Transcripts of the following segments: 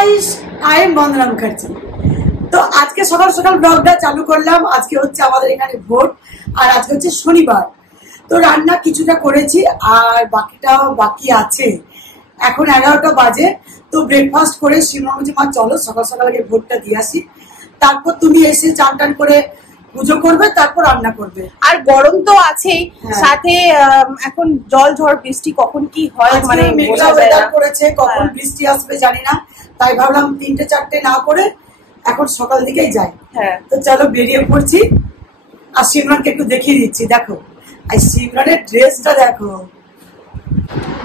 Guys, I am বন্দনা মুখার্জি। তো আজকে সকাল সকাল ব্লগটা চালু করলাম। আজকে হচ্ছে আমাদের এখানে ভোট, আর আজকে হচ্ছে শনিবার। তো রান্না কিছুটা করেছি আর বাকিটাও বাকি আছে। এখন 11টা বাজে। তো ব্রেকফাস্ট করে সিমা বলছে, মা চলো সকাল সকাল আগে ভোটটা দিয়ে আসি, তারপর তুমি এসে চান টান করে পুজো করবে, তারপর রান্না করবে। আর গরম তো আছেই, সাথে এখন জল ঝড় বৃষ্টি কখন কি হয় মানে মেঘলা ওয়েদার করেছে, কখন বৃষ্টি আসবে জানি না। তাই ভাবলাম 3টে-4টে না করে এখন সকাল দিকেই যাই। তো চলো বেরিয়ে পড়ছি। আর সিমরানকে একটু দেখিয়ে দিচ্ছি, দেখো আর সিমরানের ড্রেসটা দেখো।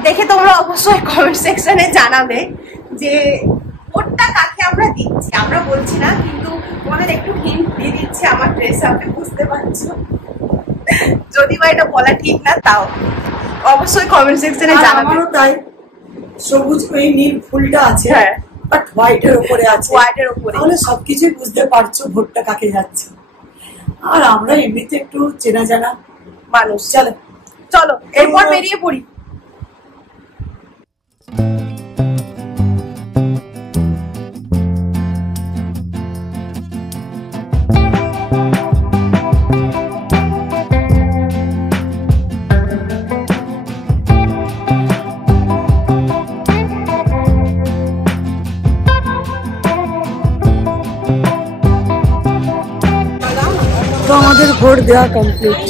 দেখে তোমরা অবশ্যই কমেন্ট সেকশনে জানাবে যে ভোটটা কাকে আমরা দিচ্ছি। আমরা বলছি না, কিন্তু তোমাদের একটু হিন্ট দিয়ে দিচ্ছে আমার ড্রেস, আপনি বুঝতে পারছো। যদি বা এটা বলা ঠিক না, তাও অবশ্যই কমেন্ট সেকশনে জানাবে। আমারও তাই, সবুজ ওই নীল ফুলটা আছে, বাট হোয়াইটের উপরে আছে, হোয়াইটের উপরে। তাহলে সবকিছুই বুঝতে পারছো ভোটটা কাকে যাচ্ছে। আর আমরা এমনিতে একটু চেনা জানা মানুষ। চলো চলো এরপর বেরিয়ে পড়ি। তো আমাদের ভোট দেওয়া কমপ্লিট।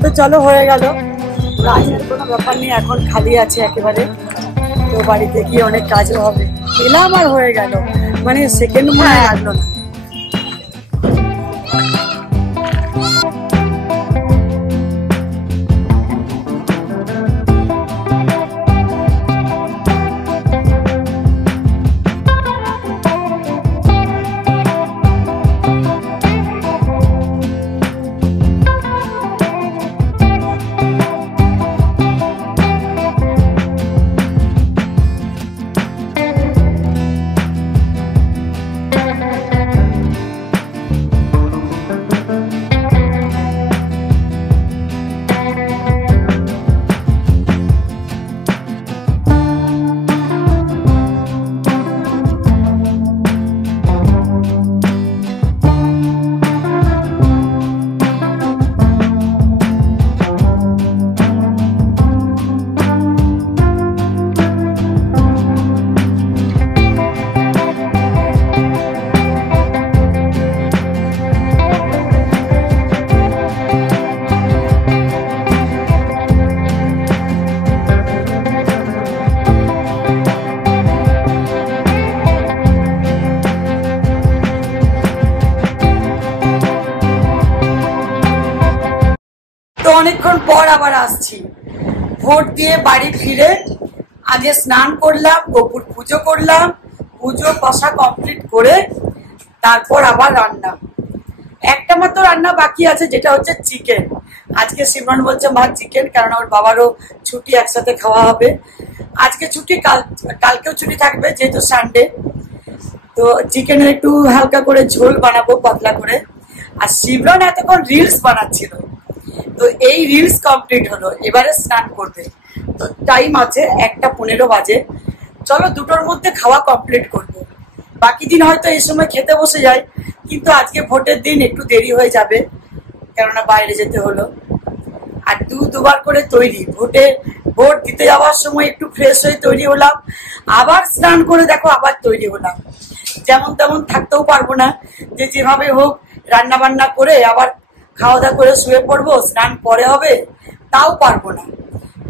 তো চলো হয়ে গেল, রাজের কোনো ব্যাপার নেই, এখন খালি আছে একেবারে। তো বাড়িতে গিয়ে অনেক কাজও হবে। এলাম আর হয়ে গেল, মানে সেকেন্ড মনে লাগলো না। অনেকক্ষণ পর আবার আসছি ভোট দিয়ে বাড়ি ফিরে। আগে স্নান করলাম, গোপুর পুজো করলাম, পুজো কষা কমপ্লিট করে তারপর আবার রান্না। একটা মাত্র রান্না বাকি আছে, যেটা হচ্ছে চিকেন। আজকে সিমরন বলছে মা চিকেন, কারণ ওর বাবারও ছুটি, একসাথে খাওয়া হবে। আজকে ছুটি, কালকেও ছুটি থাকবে যেহেতু সানডে। তো চিকেনের একটু হালকা করে ঝোল বানাবো, পাতলা করে। আর সিমরন এতক্ষণ রিলস বানাচ্ছিল, তো এই রিলস কমপ্লিট হলো, এবারে স্নান করবে। তো টাইম আছে 1টা 15 বাজে। চলো 2টোর মধ্যে খাওয়া কমপ্লিট করবো। বাকি দিন হয়তো এই সময় খেতে বসে যায়, কিন্তু আজকে ভোটের দিন একটু দেরি হয়ে যাবে, কেননা বাইরে যেতে হলো। আর দুবার করে তৈরি, ভোট দিতে যাওয়ার সময় একটু ফ্রেশ হয়ে তৈরি হলাম, আবার স্নান করে দেখো আবার তৈরি হলাম। যেমন তেমন থাকতেও পারবো না, যে যেভাবে হোক রান্না বান্না করে আবার খাওয়া দাওয়া করে শুয়ে পড়বো, স্নান পরে হবে, তাও পারবো না।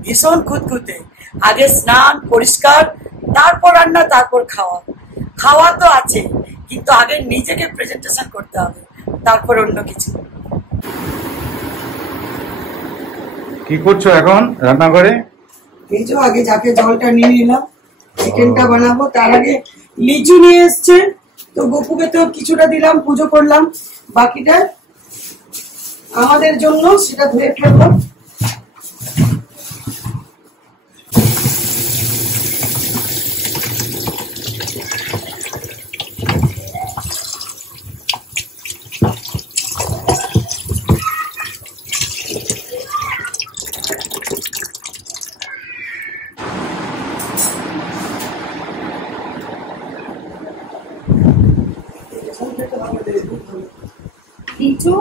ভীষণ খুঁতখুঁতে। আগে স্নান পরিষ্কার, তারপর রান্না, তারপর খাওয়া। খাওয়া তো আছে, কিন্তু আগে নিজেকে প্রেজেন্টেশন করতে হবে, তারপর অন্য কিছু। কি করছো এখন রান্নাঘরে? এই যে আগে যাকে জলটা নিয়ে নিলাম, চিকেনটা বানাবো। তার আগে লিচু নিয়ে এসছে, তো গপুকে তো কিছুটা দিলাম, পুজো করলাম, বাকিটা আমাদের জন্য সেটা ধুয়ে ফেলবো। লিচু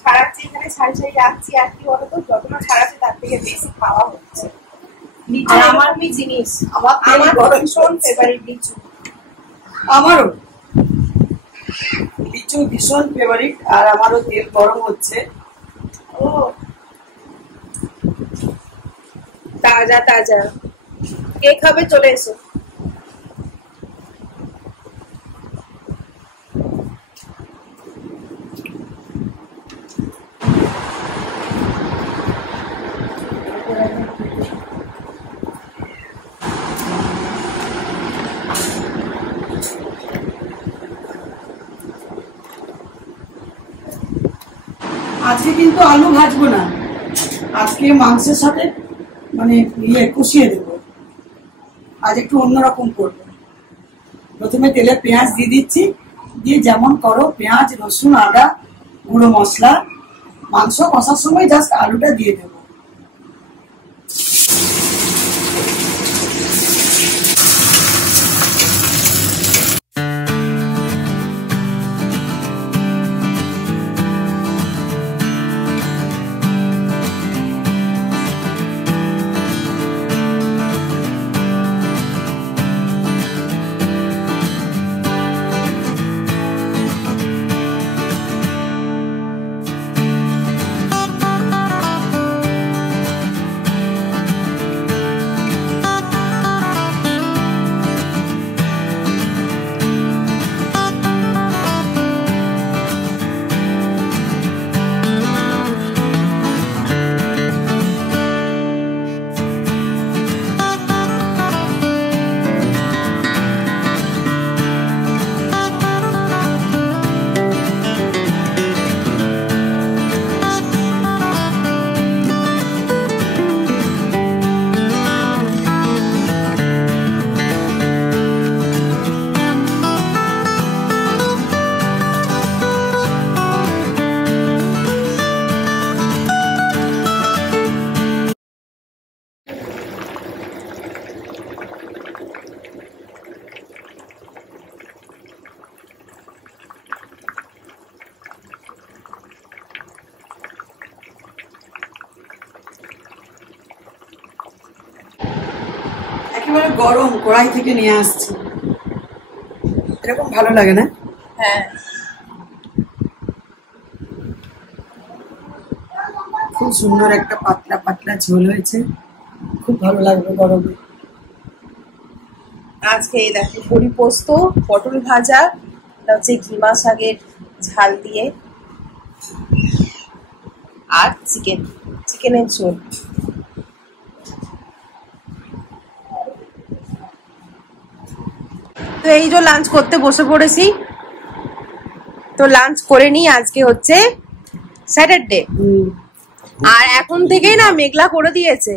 ছাড়াচ্ছি এখানে, সারি সারি রাখছি। আর কি বলতো, যত না ছাড়াচ্ছে তার থেকে বেশি খাওয়া হচ্ছে লিচু। আমার জিনিস আমার ভীষণ ফেভারিট লিচু। আমারও লিচু ভীষণ ফেভারিট। আর আমারও তেল গরম হচ্ছে। ও তাজা তাজা। কে খাবে? চলে এসো। আজকে কিন্তু আলু ভাজবো না, আজকে মাংসের সাথে মানে কষিয়ে দেবো। আজ একটু অন্যরকম করবো। প্রথমে তেলে পেঁয়াজ দিয়ে দিচ্ছি, দিয়ে যেমন করো পেঁয়াজ, রসুন, আদা, গুঁড়ো মশলা, মাংস কষার সময় জাস্ট আলুটা দিয়ে দেবো। একেবারে গরম কড়াই থেকে নিয়ে আসছি, এরকম ভালো লাগে না? হ্যাঁ, খুব সুন্দর একটা পাতলা পাতলা ঝোল হয়েছে, খুব ভালো লাগবে গরমে। আজকে এই দেখো বড়ি পোস্ত, পটল ভাজা, এটা হচ্ছে ঘিমা শাকের ঝাল দিয়ে, আর চিকেনের ঝোল। তো এই যে লাঞ্চ করতে বসে পড়েছি। তো লাঞ্চ করে নি। আজকে হচ্ছে স্যাটারডে, আর এখন থেকেই না মেঘলা করে দিয়েছে।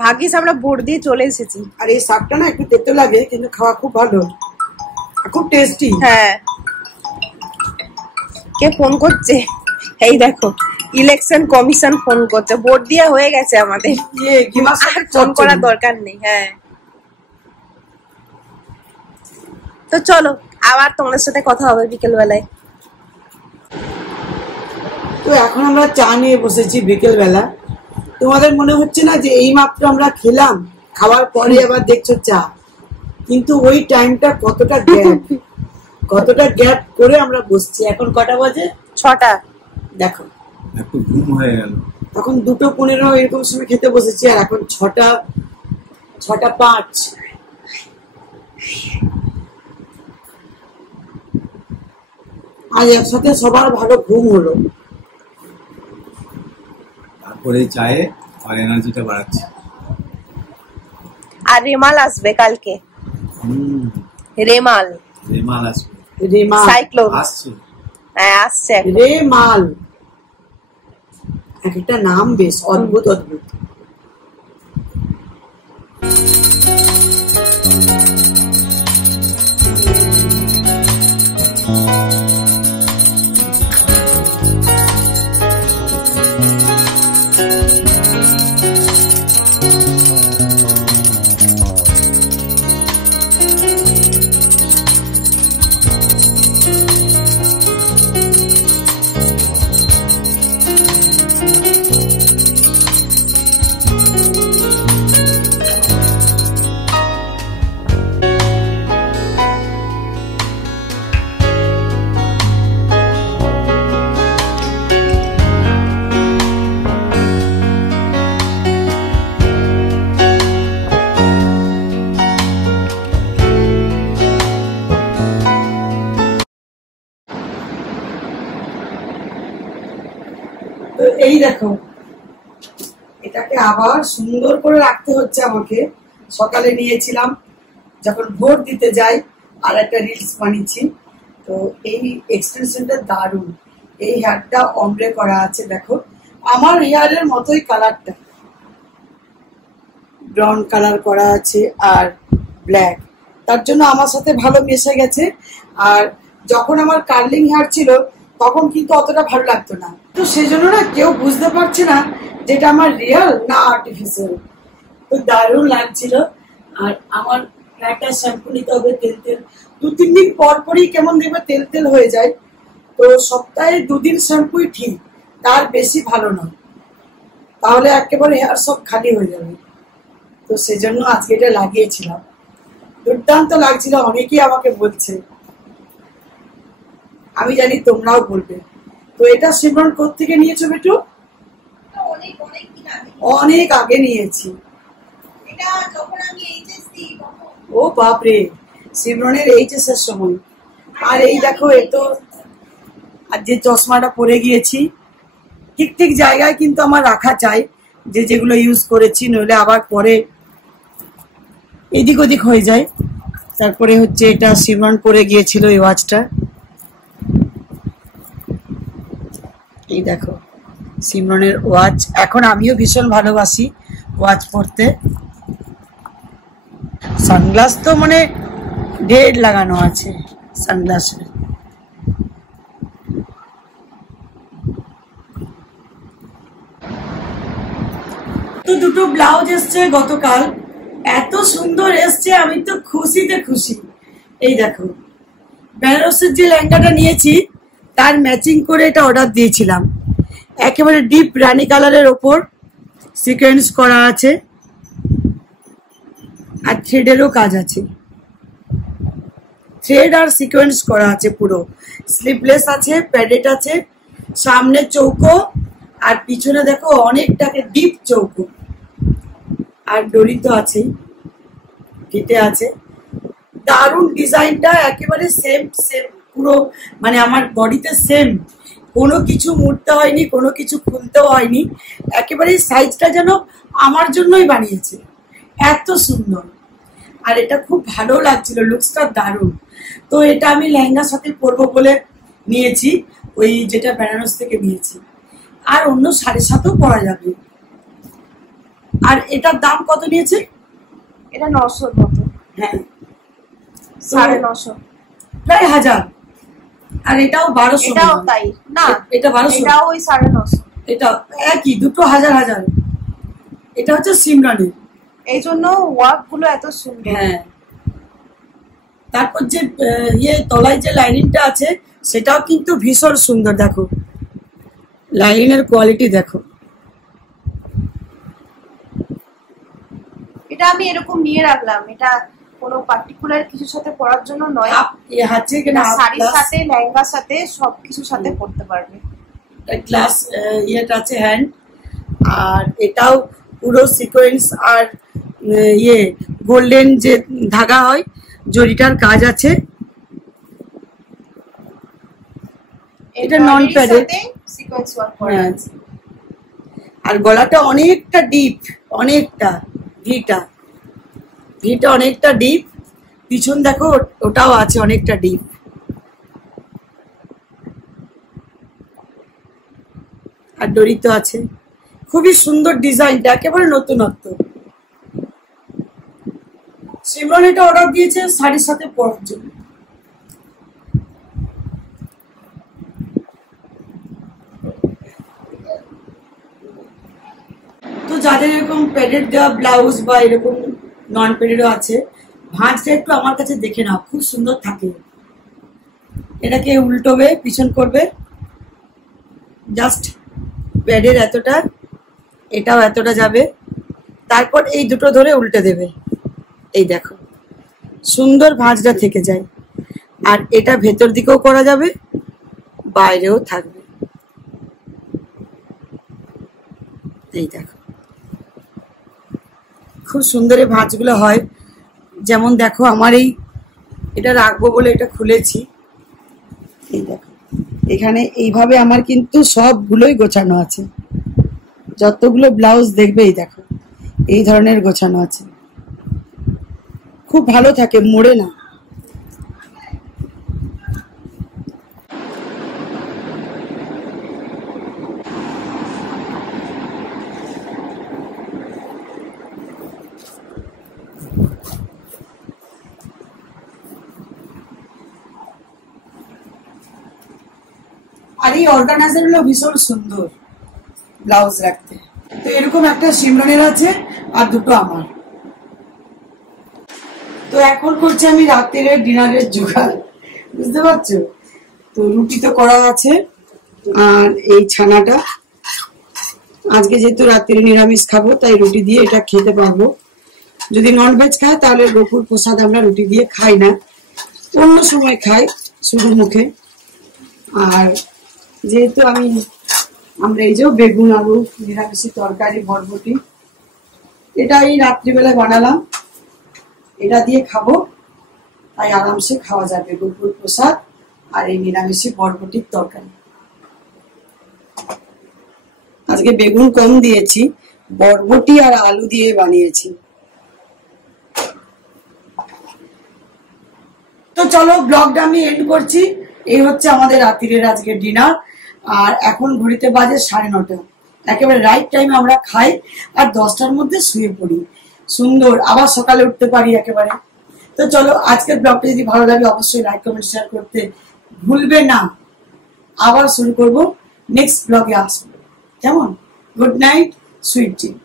ভাগ্যিস আমরা ভোর দিয়ে চলে এসেছি। আর এই শাকটা না একটু তেতো লাগে, কিন্তু খাওয়া খুব ভালো, খুব টেস্টি। হ্যাঁ, কে ফোন করছে? এই দেখো, ইলেকশন কমিশন ফোন করছে। ভোট দিয়ে হয়ে গেছে আমাদের, আর ফোন করার দরকার নেই। হ্যাঁ, তো চলো আবার তোমাদের সাথে কথা হবে বিকেল বেলায়। তো এখন আমরা চা নিয়ে বসেছি বিকেল বেলা। তোমাদের মনে হচ্ছে না যে এই মাত্র আমরা খেলাম, খাওয়ার পরে আবার দেখছো চা? কিন্তু ওই টাইমটা কতটা গ্যাপ করে আমরা বসছি। এখন কটা বাজে? 6টা। দেখো একটু ঘুম হয়ে গেল। তখন 2:15 এরকম সময় খেতে বসেছি, আর এখন 6:05। আজ একসাথে সবার ভালো ঘুম হলো। তারপরে চায়ে আর এনার্জিটা বাড়াচ্ছে। আর রেমাল আসবে কালকে। রেমাল আসবে। সাইক্লোন আসছে। হ্যাঁ, আসছে। রেমাল একটা নাম, বেশ অদ্ভুত। এটাকে আবার সুন্দর করে রাখতে হচ্ছে আমাকে। সকালে নিয়েছিলাম যখন ভোট দিতে যাই, আর একটা রিলস বানিয়েছি। তো এই এক্সটেনশনটা দারুণ। এই হেয়ারটা অমরে করা আছে, দেখো আমার হেয়ারের মতোই কালারটা, ব্রাউন কালার করা আছে আর ব্ল্যাক, তার জন্য আমার সাথে ভালো মিশে গেছে। আর যখন আমার কার্লিং হেয়ার ছিল তখন কিন্তু অতটা ভালো লাগতো না, তো সেই জন্য না কেউ বুঝতে পারছে না যেটা আমার রিয়েল না আর্টিফিশিয়াল। তো দারুণ লাগছিল। আর আমার হেয়ারটা শ্যাম্পু নিতে হবে তেল তেল, 2-3 দিন পর পরই কেমন দেখবে তেল তেল হয়ে যায়। তো সপ্তাহে 2 দিন শ্যাম্পুই ঠিক, তার বেশি ভালো নয়, তাহলে একেবারে হেয়ার সব খালি হয়ে যাবে। তো সেজন্য আজকে এটা লাগিয়েছিলাম, দুর্দান্ত লাগছিল। অনেকেই আমাকে বলছে, আমি জানি তোমরাও বলবে। তো এটা সিমরন কোত্থেকে নিয়েছো বেটু? অনেক আগে নিয়েছি। ও বাপরে, সিমরনের এইচএস এর সময়। আর এই দেখো, এ তো আর যে চশমাটা পরে গিয়েছি, ঠিক ঠিক জায়গায় কিন্তু আমার রাখা চাই, যেগুলো ইউজ করেছি, নইলে আবার পরে এদিক ওদিক হয়ে যায়। তারপরে হচ্ছে এটা সিমরন পরে গিয়েছিল, এই ওয়াচটা। এই দেখো সিমরনের ওয়াচ, এখন আমিও ভীষণ ভালোবাসি ওয়াচ পরতে। সানগ্লাস তো মানে ঢের লাগানো আছে সানগ্লাসে। তো দুটো ব্লাউজ এসছে গতকাল, এত সুন্দর এসছে, আমি তো খুশিতে খুশি। এই দেখো বেনারসের যে লেহেঙ্গাটা নিয়েছি তার ম্যাচিং করে এটা অর্ডার দিয়েছিলাম। একেবারে ডিপ রানী কালারের ওপর সিকোয়েন্স করা আছে, আর থ্রেডেরও কাজ আছে, থ্রেড আর সিকোয়েন্স করা আছে পুরো। স্লিভলেস আছে, প্যাডেড আছে, সামনে চৌকো, আর পিছনে দেখো অনেকটাকে ডিপ চৌকো, আর ডরি তো আছেই, ফিতে আছে। দারুণ ডিজাইনটা, একেবারে সেম সেম পুরো, মানে আমার বডিতে সেম, কোনো কিছু মুড়তে হয়নি, কোনো কিছু খুলতেও হয়নি, একেবারে সাইজটা যেন আমার জন্যই বানিয়েছে, এত সুন্দর। আর এটা খুব ভালো লাগছিল, লুকসটা দারুণ। তো এটা আমি লেহেঙ্গার সাথে পরবো বলে নিয়েছি, ওই যেটা বেনারস থেকে নিয়েছি। আর অন্য শাড়ির সাথেও পরা যাবে। আর এটার দাম কত নিয়েছে? এটা 900 মতো। হ্যাঁ, 950, প্রায় 1000। আর এটাও 1200। এটাও তাই না, এটা 1200, এটাও ওই 950। এটা একই, দুটো 1000। এটা হচ্ছে সিমরানের, এই জন্য ওয়ার্ক গুলো এত সুন্দর। হ্যাঁ, তারপর যে তলায় যে লাইনিংটা আছে সেটাও কিন্তু ভীষণ সুন্দর। দেখো লাইনিংয়ের কোয়ালিটি দেখো। এটা আমি এরকম নিয়ে রাখলাম, এটা কোনো পার্টিকুলার কিছুর সাথে পরার জন্য নয়, শাড়ির সাথে লেহেঙ্গার সাথে সবকিছুর সাথে পরতে পারবে। গ্লাস ইয়েটা আছে হ্যান্ড, আর এটাও পুরো সিকোয়েন্স আর গোল্ডেন যে ধাগা হয় জরিটার কাজ আছে। এটা নন প্যাডেড সিকোয়েন্স ওয়ার্ক করা আছে। আর গলাটা অনেকটা ডিপ, অনেকটা ভিটা অনেকটা ডিপ, পিছন দেখো ওটাও আছে অনেকটা ডিপ। আর ডরি তো আছে, খুবই সুন্দর ডিজাইনটা, একেবারে নতুনত্ব। সিমরন এটা অর্ডার দিয়েছে শাড়ির সাথে পরার জন্য। তো যাদের এরকম প্যাডেড দেওয়া ব্লাউজ বা এরকম নন প্যাডেডও আছে, ভাঁজটা একটু আমার কাছে দেখে নাও, খুব সুন্দর থাকে। এটাকে উল্টোবে, পিছন করবে, জাস্ট প্যাডের এতটা, এটাও এতটা যাবে, তারপর এই দুটো ধরে উল্টে দেবে। এই দেখো সুন্দর ভাঁজটা থেকে যায়। আর এটা ভেতর দিকেও করা যাবে, বাইরেও থাকবে। এই দেখো খুব সুন্দর এই ভাঁজগুলো হয়। যেমন দেখো আমার এটা রাখবো বলে এটা খুলেছি। এই দেখো এখানে এইভাবে আমার কিন্তু সবগুলোই গোছানো আছে। যতগুলো ব্লাউজ দেখবেই দেখো এই ধরনের গোছানো আছে, খুব ভালো থাকে, মোড়ে না। আর এই অর্গানাইজার গুলো ভীষণ সুন্দর ব্লাউজ রাখতে। তো এরকম একটা সিমরনের আছে আর দুটো আমার। তো এখন করছি আমি রাত্রির ডিনারের জোগাড়, বুঝতে পারছো? তো রুটি তো করা আছে, আর এই ছানাটা আজকে যেহেতু রাত্রিরে নিরামিষ খাবো তাই রুটি দিয়ে এটা খেতে পারবো। যদি ননভেজ খায় তাহলে গোপুর প্রসাদ আমরা রুটি দিয়ে খাই না, অন্য সময় খাই শুধু মুখে। আর যেহেতু আমরা এই যে বেগুন আলু নিরামিষের তরকারি বরবটি এটা এই রাত্রিবেলায় বানালাম, এটা দিয়ে খাবো, তাই আরামসে খাওয়া যাবে গোপুর প্রসাদ আর এই নিরামিষের বরবটির তরকারি। আজকে বেগুন কম দিয়েছি, বরবটি আর আলু দিয়ে বানিয়েছি। তো চলো ব্লগটা আমি এন্ড করছি। এই হচ্ছে আমাদের রাত্রির আজকে ডিনার, আর এখন ঘড়িতে বাজে 9:30, একেবারে রাইট টাইমে আমরা খাই আর 10টার মধ্যে শুয়ে পড়ি, সুন্দর আবার সকালে উঠতে পারি একেবারে। তো চলো আজকের ব্লগটা যদি ভালো লাগে অবশ্যই লাইক কমেন্ট শেয়ার করতে ভুলবে না। আবার শুরু করবো, নেক্সট ব্লগে আসবো, কেমন? Good night, sweet dream.